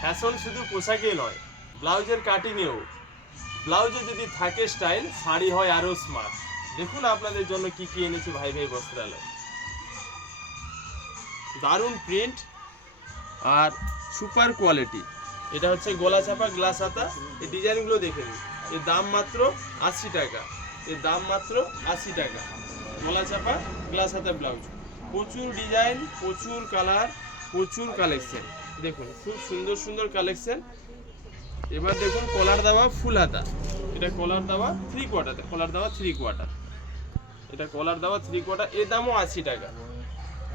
Fashion শুধু পোশাকেই নয়, ব্লাউজের কাটিংয়েও। ব্লাউজে যদি থাকে স্টাইল, শাড়ি হয় আরও স্মার্ট। দেখুন আপনাদের জন্য কি কি এনেছি ভাই ভাই বস্ত্রালয়। দারুণ প্রিন্ট আর সুপার কোয়ালিটি। এটা হচ্ছে গলা চাপা গ্লাস হাতা। এই ডিজাইনগুলো দেখে নিন। এর দাম মাত্র 80 টাকা। এর দাম মাত্র 80 টাকা। গলা চাপা গ্লাস হাতা ব্লাউজ। প্রচুর ডিজাইন, প্রচুর কালার, প্রচুর কালেকশন। দেখুন খুব সুন্দর সুন্দর কালেকশন। এবার দেখুন কলার দেওয়া ফুল হাতা। এটা কলার দেওয়া 3 কোয়ার্টার। কলার দেওয়া 3 কোয়ার্টার। এটা কলার দেওয়া 3 কোয়ার্টার। এর দামও 80 টাকা।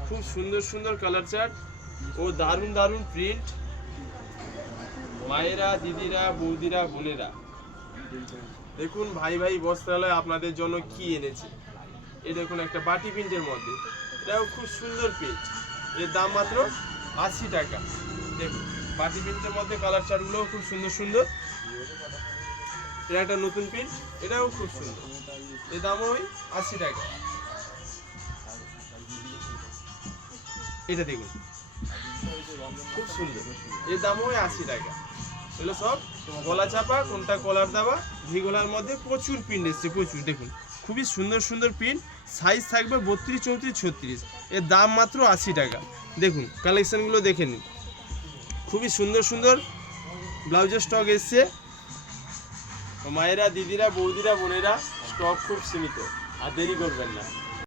খুব সুন্দর সুন্দর কালার চার্ট ও দারুণ দারুণ প্রিন্ট। মায়েরা, দিদিরা, বৌদিরা, বোনেরা, দেখুন ভাই ভাই বস্ত্রালয় আপনাদের জন্য কি এনেছে। এই দেখুন একটা বাটি প্রিন্টের মধ্যে, এটাও খুব সুন্দর প্রিন্ট। এর দাম মাত্র 80 টাকা। দেখুন বাটি প্রিন্টের মধ্যে কালার চার্টগুলোও খুব সুন্দর সুন্দর। এটা একটা নতুন প্রিন্ট, এটাও খুব সুন্দর। এর দামও ওই 80 টাকা। এটা দেখুন খুব সুন্দর, এর দামও ওই 80 টাকা। এগুলো সব গলা চাপা, কোনটা কলার দেওয়া। ভি গলার মধ্যে প্রচুর প্রিন্ট এসছে, প্রচুর। দেখুন খুবই সুন্দর সুন্দর প্রিন্ট। সাইজ থাকবে 32, 34, 36। এর দাম মাত্র 80 টাকা। দেখুন কালেকশনগুলো দেখে নিন। খুবই সুন্দর সুন্দর ব্লাউজের স্টক এসছে। মায়েরা, দিদিরা, বৌদিরা, বোনেরা, স্টক খুব সীমিত, আর দেরি করবেন না।